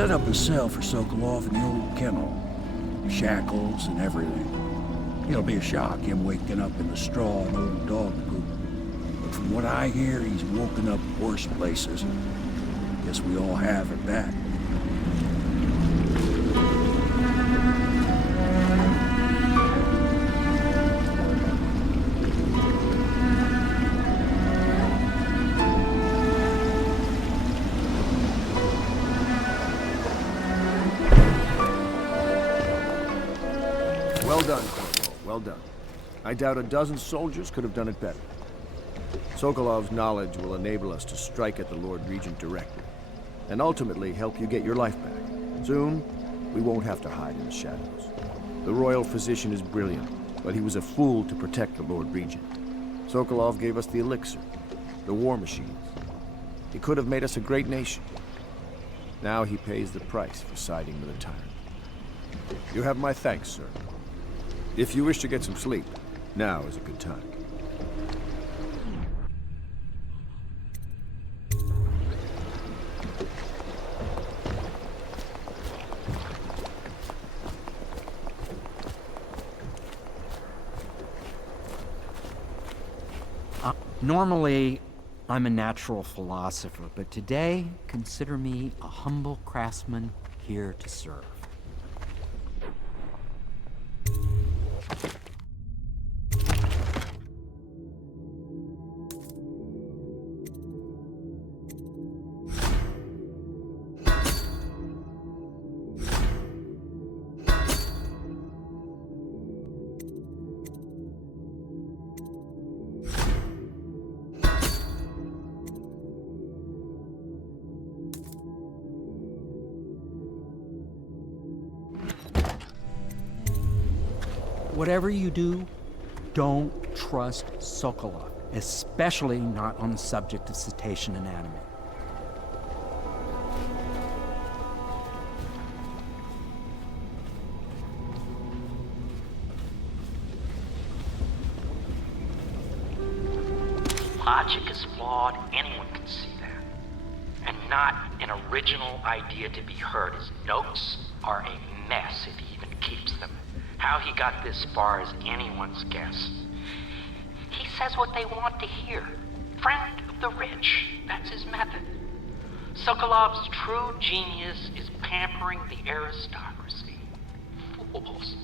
set up a cell for Sokolov in the old kennel. Shackles and everything. It'll be a shock, him waking up in the straw and old dog poop. But from what I hear, he's woken up worse places. Guess we all have at that. Well done, Corvo. Well done. I doubt a dozen soldiers could have done it better. Sokolov's knowledge will enable us to strike at the Lord Regent directly, and ultimately help you get your life back. Soon, we won't have to hide in the shadows. The royal physician is brilliant, but he was a fool to protect the Lord Regent. Sokolov gave us the elixir, the war machines. He could have made us a great nation. Now he pays the price for siding with a tyrant. You have my thanks, sir. If you wish to get some sleep, now is a good time. Normally, I'm a natural philosopher, but today, consider me a humble craftsman here to serve. Whatever you do, don't trust Sokolov, especially not on the subject of cetacean anatomy. Logic is flawed, anyone can see that. And not an original idea to be heard. His notes are a mess if he even keeps them. How he got this far is anyone's guess. He says what they want to hear. Friend of the rich, that's his method. Sokolov's true genius is pampering the aristocracy. Fools.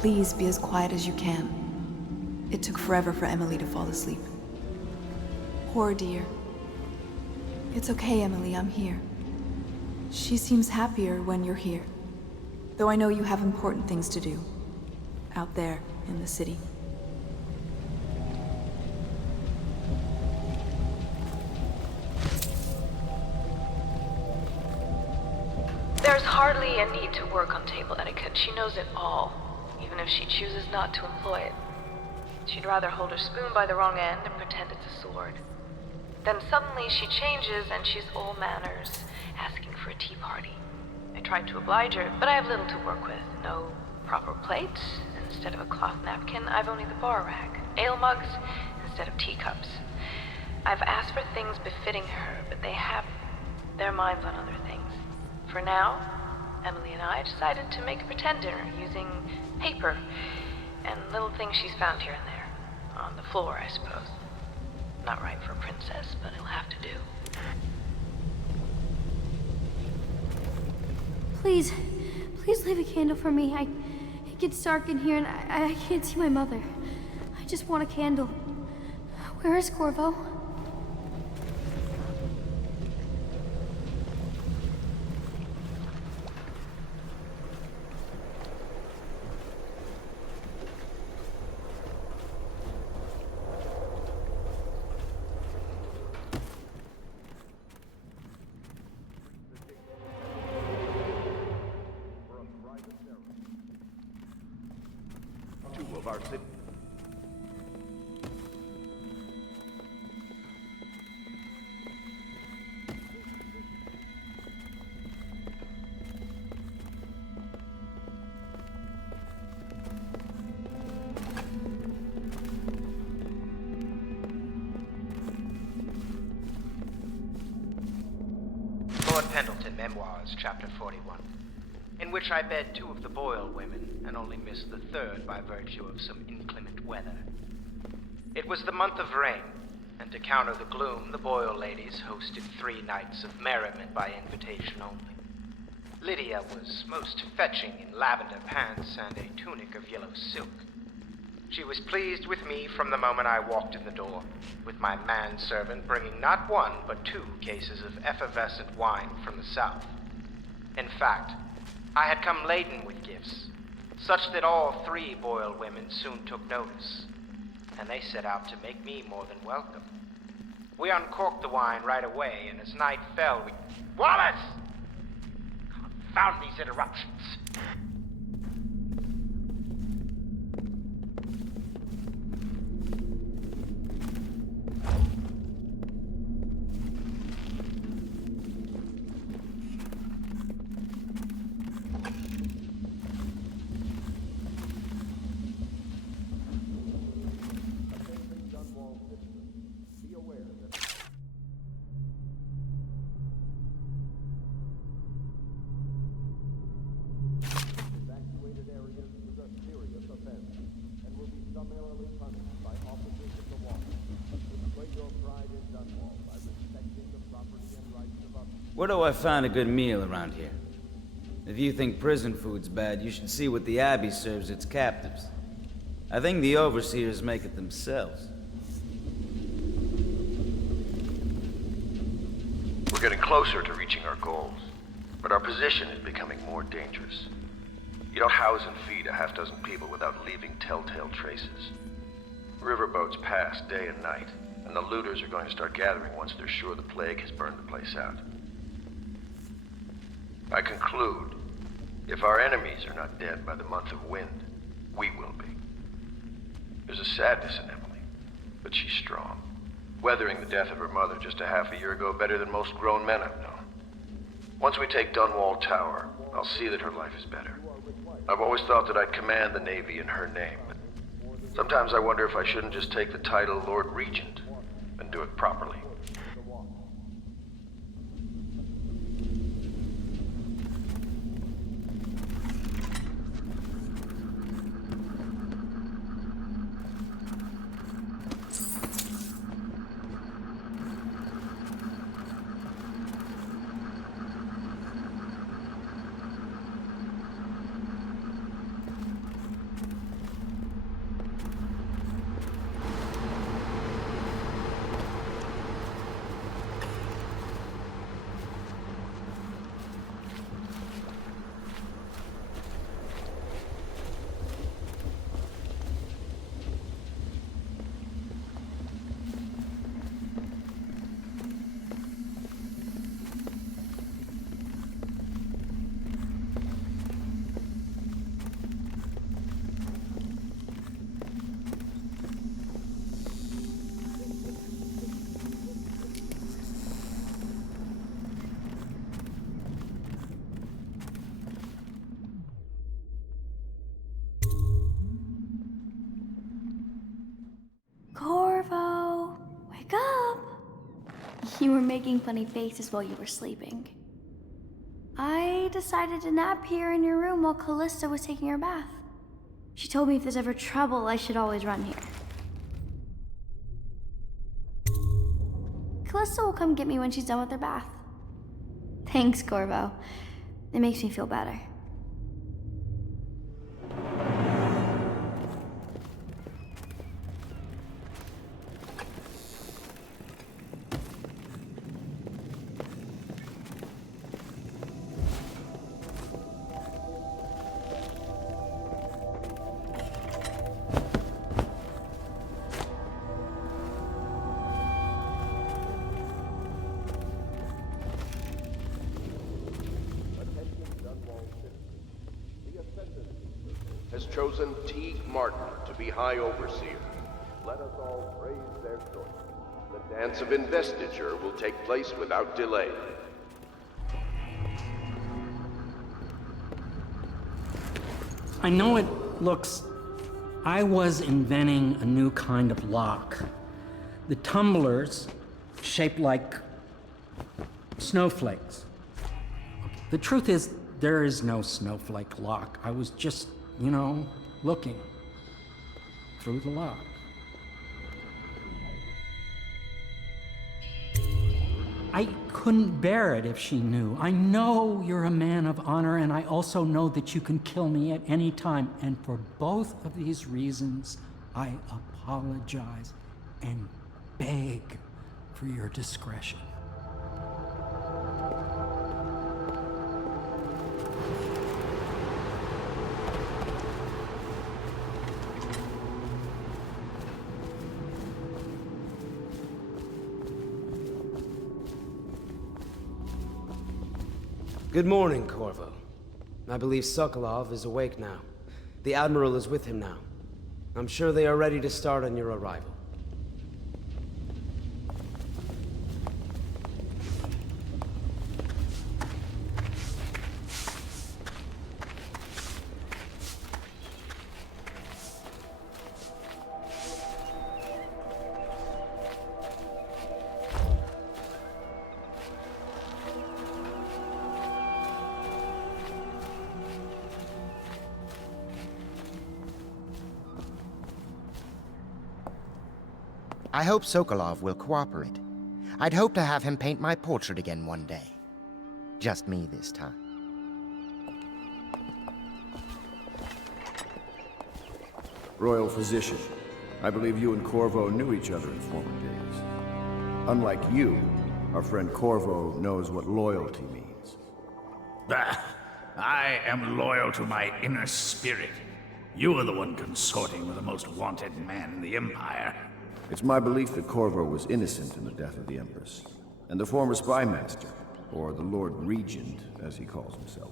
Please be as quiet as you can. It took forever for Emily to fall asleep. Poor dear. It's okay, Emily, I'm here. She seems happier when you're here. Though I know you have important things to do. Out there, in the city. There's hardly a need to work on table etiquette. She knows it all. Even if she chooses not to employ it. She'd rather hold her spoon by the wrong end and pretend it's a sword. Then suddenly she changes and she's all manners, asking for a tea party. I tried to oblige her, but I have little to work with. No proper plate. Instead of a cloth napkin, I've only the bar rack. Ale mugs instead of teacups. I've asked for things befitting her, but they have their minds on other things. For now, Emily and I decided to make a pretend dinner using paper and little things she's found here and there. On the floor, I suppose. Not right for a princess, but it'll have to do. Please leave a candle for me. It gets dark in here and I can't see my mother. I just want a candle. Where is Corvo? Lord Pendleton Memoirs, Chapter 41, in which I bed 2 of the Boyle women and only missed the 3rd by virtue of some inclement weather. It was the month of rain, and to counter the gloom, the Boyle ladies hosted 3 nights of merriment by invitation only. Lydia was most fetching in lavender pants and a tunic of yellow silk. She was pleased with me from the moment I walked in the door, with my manservant bringing not 1 but 2 cases of effervescent wine from the south. In fact, I had come laden with gifts, such that all 3 Boyle women soon took notice, and they set out to make me more than welcome. We uncorked the wine right away, and as night fell, we... Wallace! Confound these interruptions. Where do I find a good meal around here? If you think prison food's bad, you should see what the Abbey serves its captives. I think the overseers make it themselves. We're getting closer to reaching our goals, but our position is becoming more dangerous. You don't house and feed a half-dozen people without leaving telltale traces. Riverboats pass day and night, and the looters are going to start gathering once they're sure the plague has burned the place out. I conclude, if our enemies are not dead by the month of wind, we will be. There's a sadness in Emily, but she's strong, weathering the death of her mother just a half a year ago better than most grown men I've known. Once we take Dunwall Tower, I'll see that her life is better. I've always thought that I'd command the Navy in her name, but sometimes I wonder if I shouldn't just take the title Lord Regent and do it properly. You were making funny faces while you were sleeping. I decided to nap here in your room while Callista was taking her bath. She told me if there's ever trouble, I should always run here. Callista will come get me when she's done with her bath. Thanks, Corvo. It makes me feel better. Has chosen Teague Martin to be High Overseer. Let us all praise their choice. The dance of investiture will take place without delay. I know it looks... I was inventing a new kind of lock. The tumblers, shaped like snowflakes, The truth is, there is no snowflake lock. I was just, looking through the lock. I couldn't bear it if she knew. I know you're a man of honor, and I also know that you can kill me at any time. And for both of these reasons, I apologize and beg for your discretion. Good morning, Corvo. I believe Sokolov is awake now. The Admiral is with him now. I'm sure they are ready to start on your arrival. I hope Sokolov will cooperate. I'd hope to have him paint my portrait again one day. Just me this time. Royal Physician, I believe you and Corvo knew each other in former days. Unlike you, our friend Corvo knows what loyalty means. I am loyal to my inner spirit. You are the one consorting with the most wanted man in the Empire. It's my belief that Corvo was innocent in the death of the Empress, and the former spy master, or the Lord Regent, as he calls himself,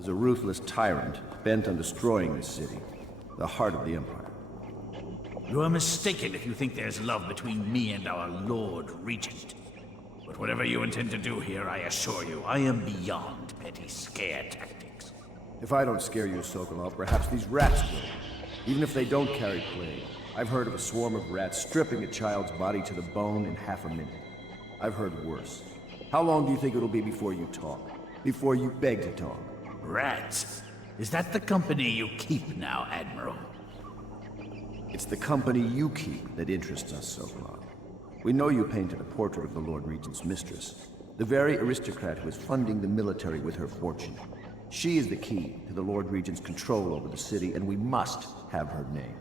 is a ruthless tyrant bent on destroying this city, the heart of the Empire. You are mistaken if you think there's love between me and our Lord Regent. But whatever you intend to do here, I assure you, I am beyond petty scare tactics. If I don't scare you, Sokolov, perhaps these rats will. Even if they don't carry plague. I've heard of a swarm of rats stripping a child's body to the bone in half a minute. I've heard worse. How long do you think it'll be before you talk? Before you beg to talk? Rats? Is that the company you keep now, Admiral? It's the company you keep that interests us, Sokolov. We know you painted a portrait of the Lord Regent's mistress, the very aristocrat who is funding the military with her fortune. She is the key to the Lord Regent's control over the city, and we must have her name.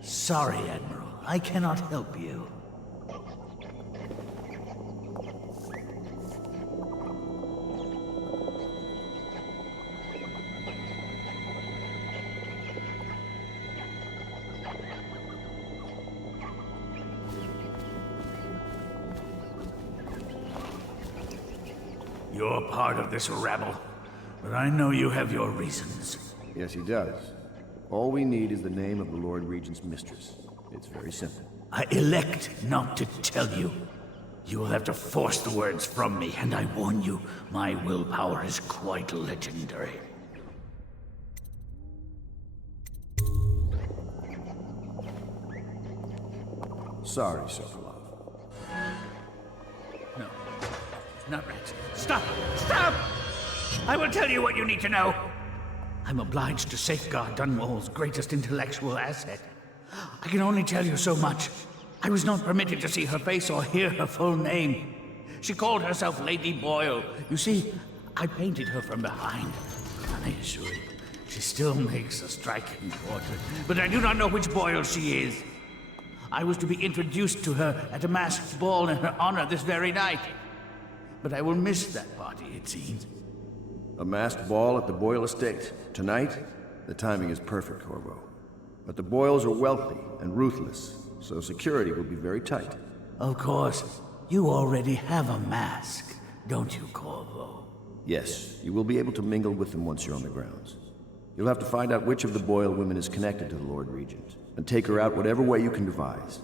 Sorry, Admiral. I cannot help you. You're part of this rabble, but I know you have your reasons. Yes, he does. All we need is the name of the Lord Regent's mistress. It's very simple. I elect not to tell you. You will have to force the words from me, and I warn you, my willpower is quite legendary. Sorry, Sokolov. No, not rats. Stop! Stop! I will tell you what you need to know. I'm obliged to safeguard Dunwall's greatest intellectual asset. I can only tell you so much. I was not permitted to see her face or hear her full name. She called herself Lady Boyle. You see, I painted her from behind. I assure you, she still makes a striking portrait, but I do not know which Boyle she is. I was to be introduced to her at a masked ball in her honor this very night. But I will miss that party, it seems. A masked ball at the Boyle Estate. Tonight? The timing is perfect, Corvo. But the Boyles are wealthy and ruthless, so security will be very tight. Of course. You already have a mask, don't you, Corvo? Yes, you will be able to mingle with them once you're on the grounds. You'll have to find out which of the Boyle women is connected to the Lord Regent, and take her out whatever way you can devise.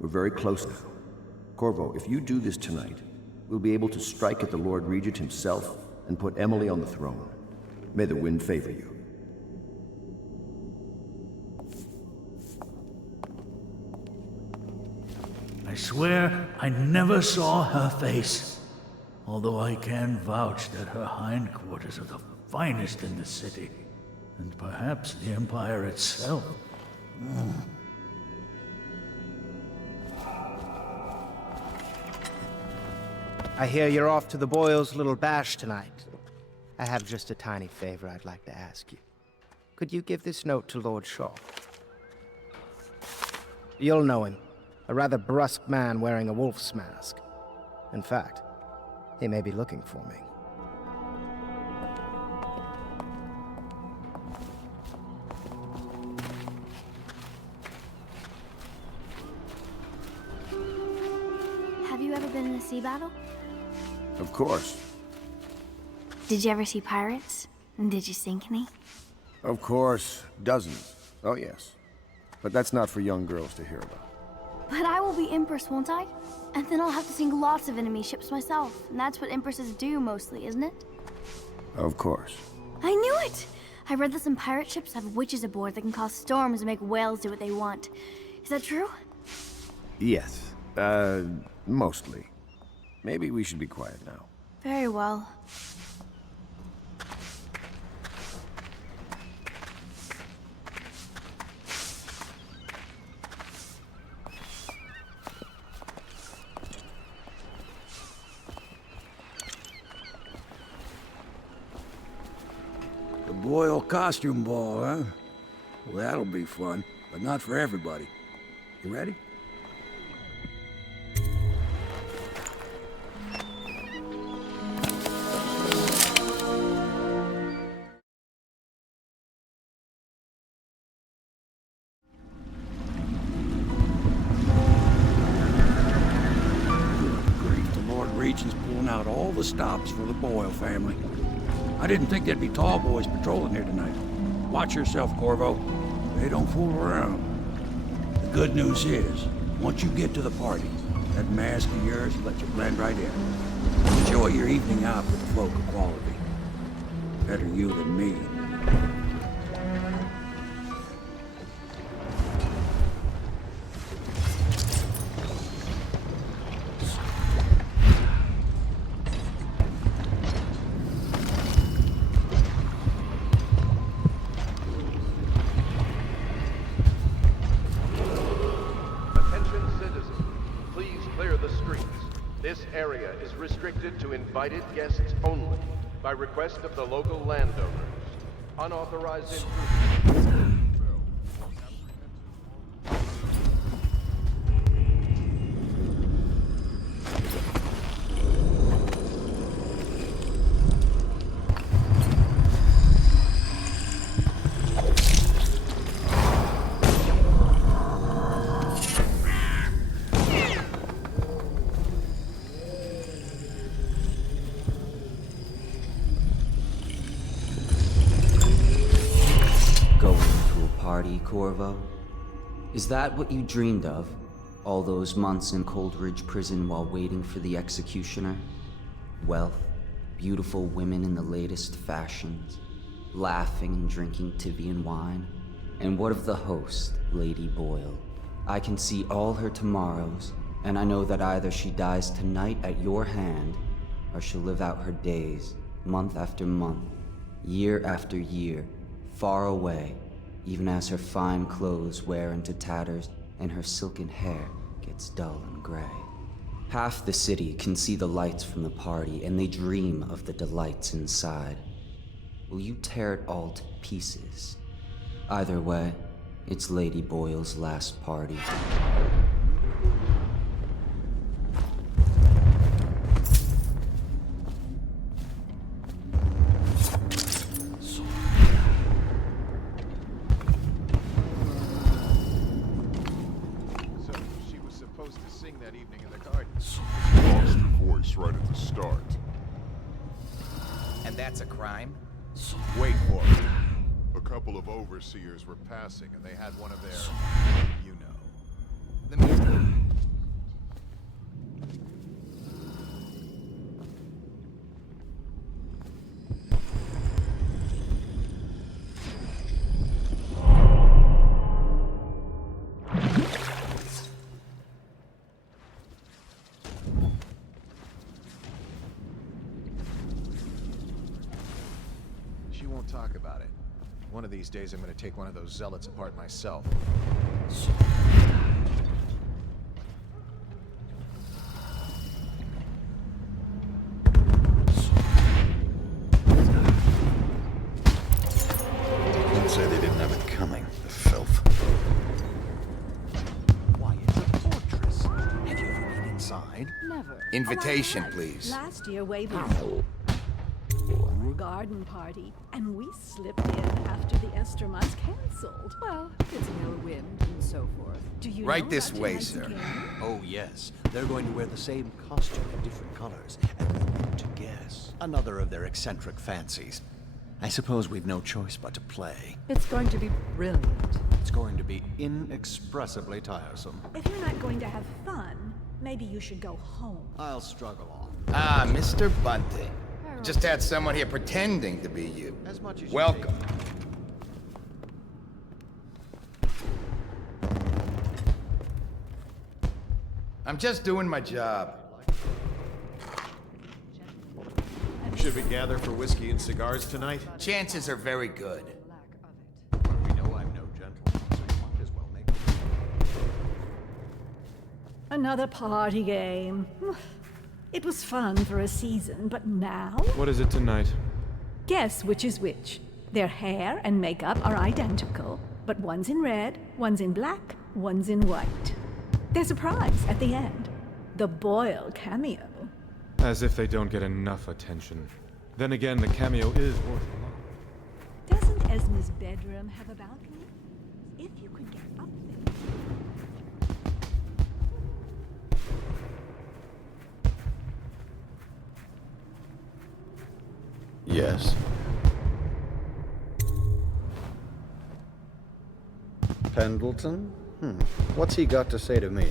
We're very close now. Corvo, if you do this tonight, we'll be able to strike at the Lord Regent himself and put Emily on the throne. May the wind favor you. I swear I never saw her face. although I can vouch that her hindquarters are the finest in the city, and perhaps the Empire itself. I hear you're off to the Boyles' little bash tonight. I have just a tiny favor I'd like to ask you. Could you give this note to Lord Shaw? You'll know him. A rather brusque man wearing a wolf's mask. In fact, he may be looking for me. Have you ever been in a sea battle? Of course. Did you ever see pirates? And did you sink any? Of course. Dozens. Oh, yes. But that's not for young girls to hear about. But I will be Empress, won't I? And then I'll have to sink lots of enemy ships myself. And that's what Empresses do mostly, isn't it? Of course. I knew it! I read that some pirate ships have witches aboard that can cause storms and make whales do what they want. Is that true? Yes. Mostly. Maybe we should be quiet now. Very well. The Boyle costume ball, huh? Well, that'll be fun, but not for everybody. You ready? Regent's pulling out all the stops for the Boyle family. I didn't think there'd be tall boys patrolling here tonight. Watch yourself, Corvo. They don't fool around. The good news is, once you get to the party, that mask of yours will let you blend right in. Enjoy your evening out with the folk of quality. Better you than me. Restricted to invited guests only, by request of the local landowners. Unauthorized intrusion. Corvo? Is that what you dreamed of? All those months in Coldridge Prison while waiting for the executioner? Wealth, beautiful women in the latest fashions, laughing and drinking Tibian wine? And what of the host, Lady Boyle? I can see all her tomorrows, and I know that either she dies tonight at your hand, or she'll live out her days, month after month, year after year, far away, even as her fine clothes wear into tatters and her silken hair gets dull and gray. Half the city can see the lights from the party, and they dream of the delights inside. Will you tear it all to pieces? Either way, it's Lady Boyle's last party. Right at the start. And that's a crime? Wait for it. A couple of overseers were passing and they had one of their, you know. The she won't talk about it. One of these days I'm gonna take one of those zealots apart myself. Didn't say they didn't have it coming, the filth. Why, it's a fortress. Have you ever been inside? Never. Invitation, Oh, I had. please. Last year, way garden party, and we slipped in after the Esther months cancelled. Well, it's no wind and so forth. Do you Right know this about way, tonight's sir. game? Oh, yes. They're going to wear the same costume in different colors, and we need to guess. Another of their eccentric fancies. I suppose we've no choice but to play. It's going to be brilliant. It's going to be inexpressibly tiresome. If you're not going to have fun, maybe you should go home. I'll struggle on. Ah, Mr. Bunting. Just had someone here pretending to be you. As much as Welcome. I'm just doing my job. Should we gather for whiskey and cigars tonight? Chances are very good. We know I'm no gentleman, so you might as well make Another party game. It was fun for a season, but now? What is it tonight? Guess which is which. Their hair and makeup are identical, but one's in red, one's in black, one's in white. There's a prize at the end. The Boyle cameo. As if they don't get enough attention. Then again, the cameo is worth a lot. Doesn't Esme's bedroom have a balcony? If you could get up there. Yes. Pendleton? What's he got to say to me?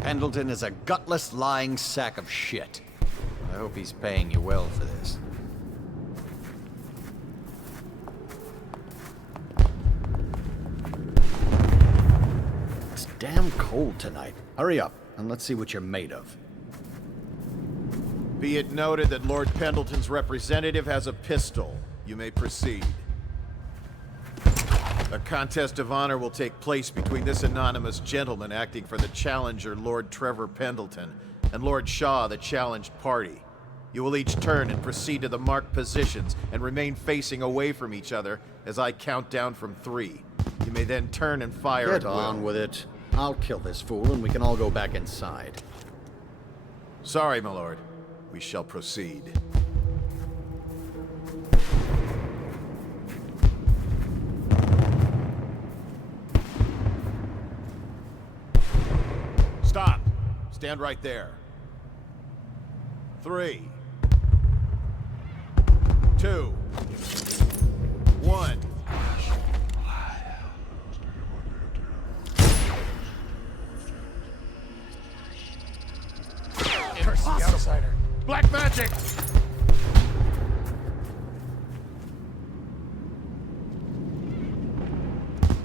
Pendleton is a gutless, lying sack of shit. I hope he's paying you well for this. It's damn cold tonight. Hurry up, and let's see what you're made of. Be it noted that Lord Pendleton's representative has a pistol. You may proceed. A contest of honor will take place between this anonymous gentleman acting for the challenger, Lord Trevor Pendleton, and Lord Shaw, the challenged party. You will each turn and proceed to the marked positions and remain facing away from each other as I count down from 3. You may then turn and fire Get at will. on with it. I'll kill this fool and we can all go back inside. Sorry, my lord. We shall proceed. Stop! Stand right there. 3, 2, 1. Curse the outsider. Black magic!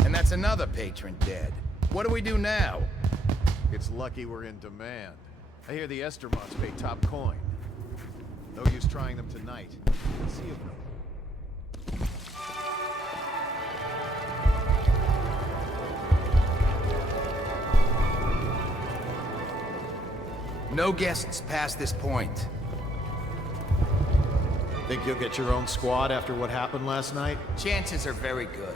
And that's another patron dead. What do we do now? It's lucky we're in demand. I hear the Estermonts pay top coin. No use trying them tonight. Let's see if... No guests past this point. Think you'll get your own squad after what happened last night? Chances are very good.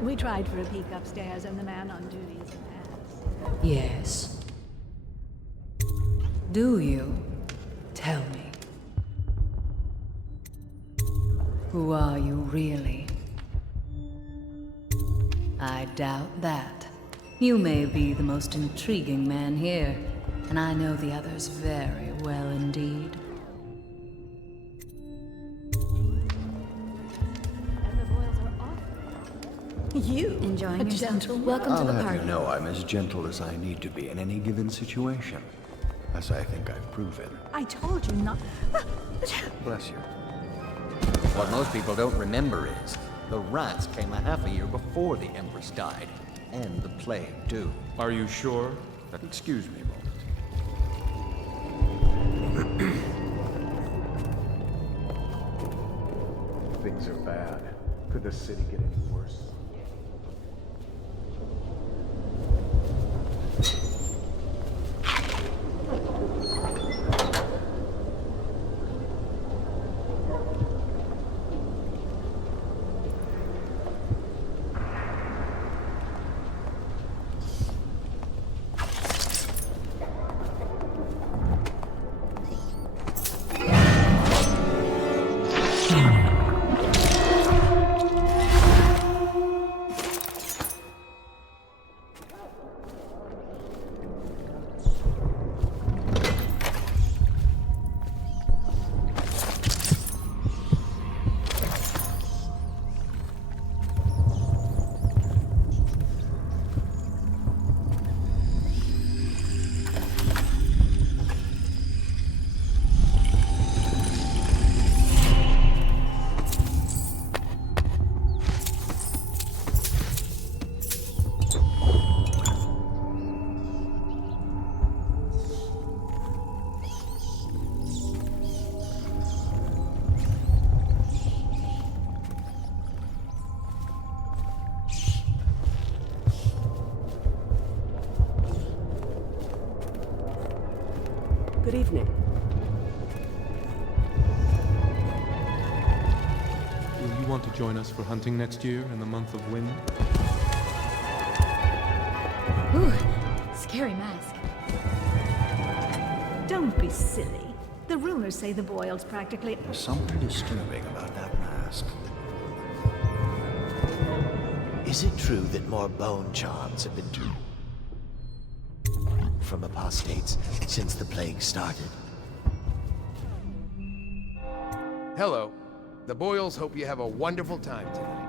We tried for a peek upstairs, and the man on duty is an ass. Yes. Do you? Tell me. Who are you really? I doubt that. You may be the most intriguing man here, and I know the others very well indeed. You enjoying yourself? Gentleman? Welcome to the I'll have party. you know I'm as gentle as I need to be in any given situation, as I think I've proven. I told you not. Bless you. What most people don't remember is the rats came a half a year before the Empress died, and the plague too. Are you sure? Excuse me a moment. Things are bad. Could the city get any worse? Good evening. Will you want to join us for hunting next year in the month of wind? Ooh, scary mask. Don't be silly. The rumors say the Boyles practically. There's something disturbing about that mask. Is it true that more bone charms have been turned from apostates since the plague started? Hello. The Boyles hope you have a wonderful time tonight.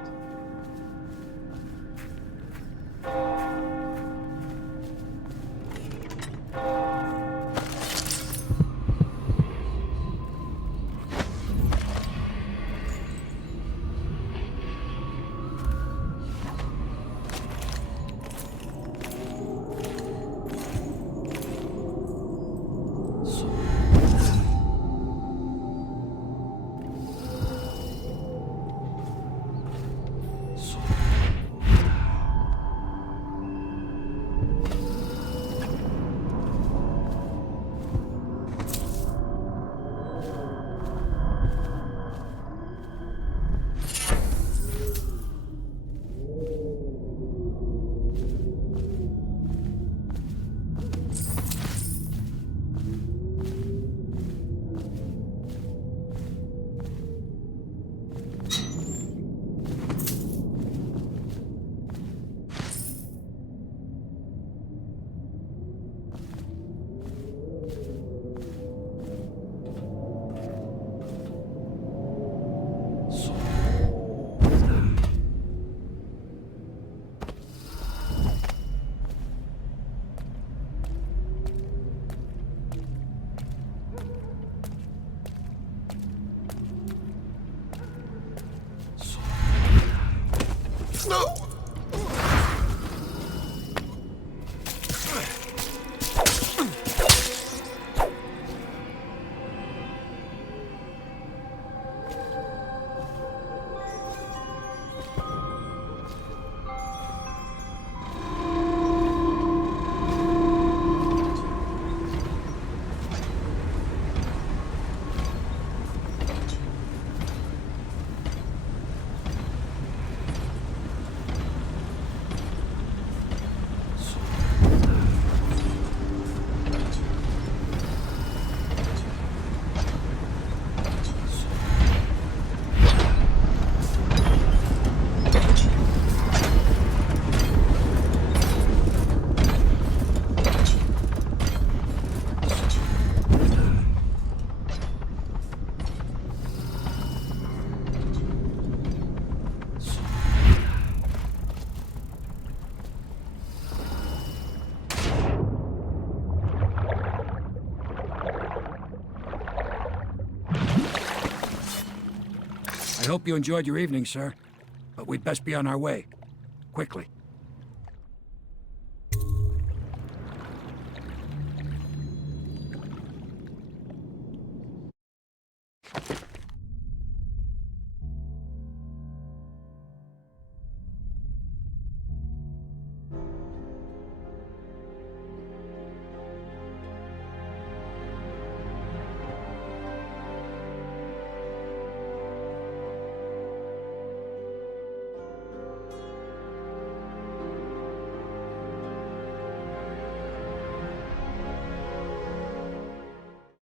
I hope you enjoyed your evening, sir. But we'd best be on our way. Quickly.